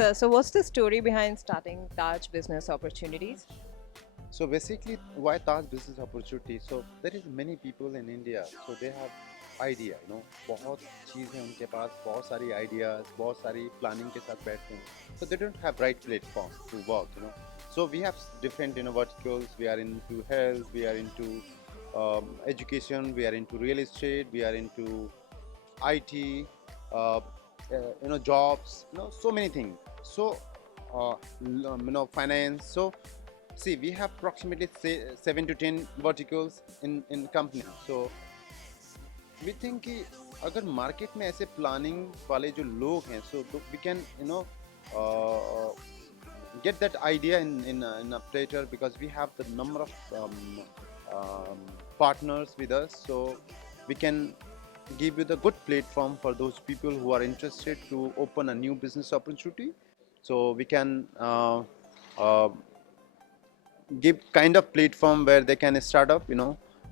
sir. So, what's the story behind starting Taj Business Opportunities? So basically, why Taj Business Opportunity? So there is many people in India, so they have idea, बहुत चीज़ है उनके पास, बहुत सारी ideas, बहुत सारी planning के साथ बैठते हैं. So they don't have right platform to work. So we have different, verticals. We are into health, we are into education, we are into real estate, we are into IT, uh, jobs, so many things. So, finance. So, see, we have approximately say 7 to 10 verticals in company. So, we think कि अगर market में ऐसे planning वाले जो लोग हैं, so we can uh, get that idea in a platter, because we have the number of partners with us, so we can give you the good platform for those people who are interested to open a new business opportunity. So we can uh, give kind of platform where they can start up,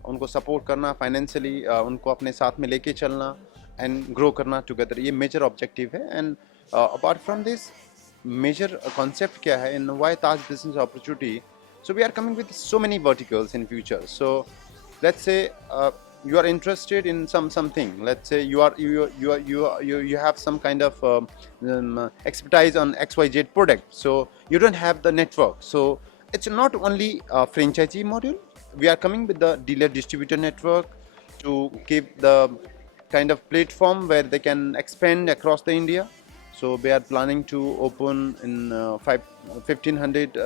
उनको support करना financially, उनको अपने साथ में लेके चलना and grow करना together, ये मेजर ऑब्जेक्टिव है. And apart from this, major concept क्या है इन वाई ताज business opportunity? So we are coming with so many verticals in future. So let's say you are interested in something. Let's say you have some kind of expertise on XYZ product. So you don't have the network. So it's not only a franchisee model. We are coming with the dealer distributor network to give the kind of platform where they can expand across the India. So we are planning to open in 1500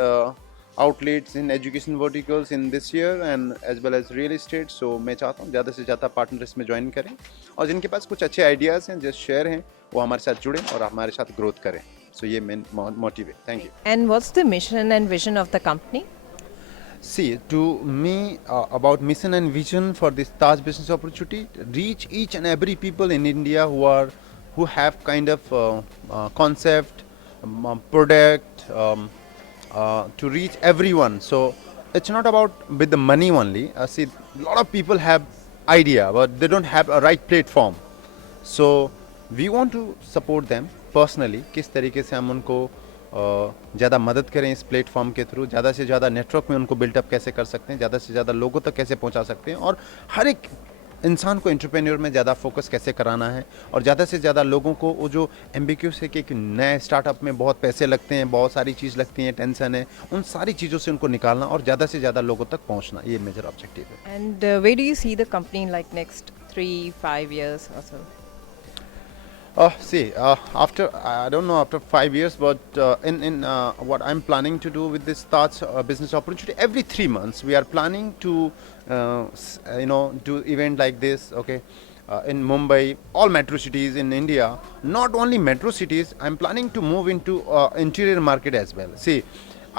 outlets in education verticals in this year, and as well as real estate. So मैं चाहता हूँ ज़्यादा से ज़्यादा partner इसमें join करें, और जिनके पास कुछ अच्छे आइडियाज़ हैं, जो शेयर हैं, वो हमारे साथ जुड़ें और हमारे साथ ग्रोथ करें. So ये मेन मोटिव है. Thank you. And what's the mission and vision of the company? See, to me, about mission and vision for this Taj business opportunity, reach each and every people in India who have kind of concept, product, to reach everyone. So it's not about with the money only. See, a lot of people have idea, but they don't have a right platform. So we want to support them personally. किस तरीके से हम उनको ज़्यादा मदद करें इस platform के थ्रू, ज़्यादा से ज़्यादा नेटवर्क में उनको बिल्डअप कैसे कर सकते हैं, ज़्यादा से ज़्यादा लोगों तक कैसे पहुंचा सकते हैं, और हर एक इंसान को एंटरप्रेन्योर में ज़्यादा फोकस कैसे कराना है, और ज़्यादा से ज़्यादा लोगों को वो जो एम्बिग्यूस है कि एक नए स्टार्टअप में बहुत पैसे लगते हैं, बहुत सारी चीज़ लगती हैं, टेंशन है, उन सारी चीज़ों से उनको निकालना और ज़्यादा से ज़्यादा लोगों तक पहुँचना, ये मेजर ऑब्जेक्टिव है. And where do you see the company in like next 3-5 years or so? See, after I don't know after 5 years, but in what I'm planning to do with this Taj business opportunity, every 3 months we are planning to do event like this. Okay, in Mumbai, all metro cities in India. Not only metro cities, I'm planning to move into interior market as well. See,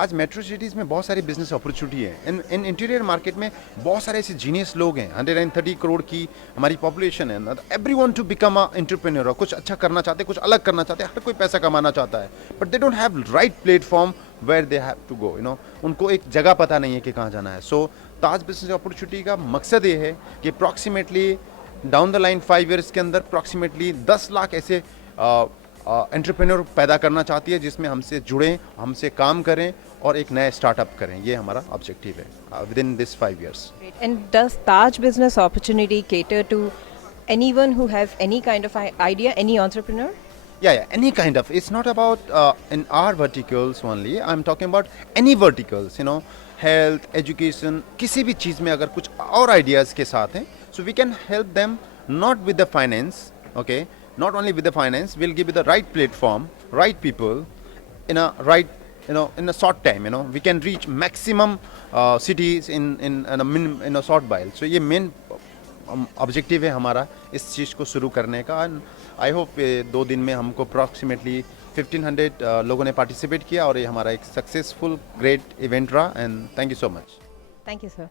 आज metro cities में बहुत सारी business opportunity है. In interior market में बहुत सारे ऐसे genius लोग हैं. 130 करोड़ की हमारी पॉपुलेशन है. Every one two become a entrepreneur. कुछ अच्छा करना चाहते हैं, कुछ अलग करना चाहते हैं, हर कोई पैसा कमाना चाहता है, but they don't have right platform where they have to go. उनको एक जगह पता नहीं है कि कहाँ जाना है. सो ताज बिजनेस अपॉर्चुनिटी का मकसद ये है कि approximately down the line 5 years के अंदर अप्रॉक्सीमेटली 10 लाख ऐसे एंटरप्रेन्योर पैदा करना चाहती है, जिसमें हमसे जुड़ें, हमसे काम करें और एक नया स्टार्टअप करें. ये हमारा ऑब्जेक्टिव है with in this 5 years. Great. And does Taj Business Opportunity cater to anyone who have any kind of idea, any entrepreneur? Yeah, any kind of. It's not about in our verticals only. I'm talking about any verticals, health, education, किसी भी चीज़ में अगर कुछ और ideas के साथ हैं, so we can help them not with the finance, okay? Not only with the finance, we'll give you the right platform, right people, in a right, in a short time. We can reach maximum cities in a short while. So ये main objective है हमारा इस चीज़ को शुरू करने का. And I hope 2 दिन में हमको अप्रॉक्सीमेटली 1500 लोगों ने पार्टिसिपेट किया, और ये हमारा एक सक्सेसफुल ग्रेट इवेंट रहा. And thank you so much. Thank you, sir.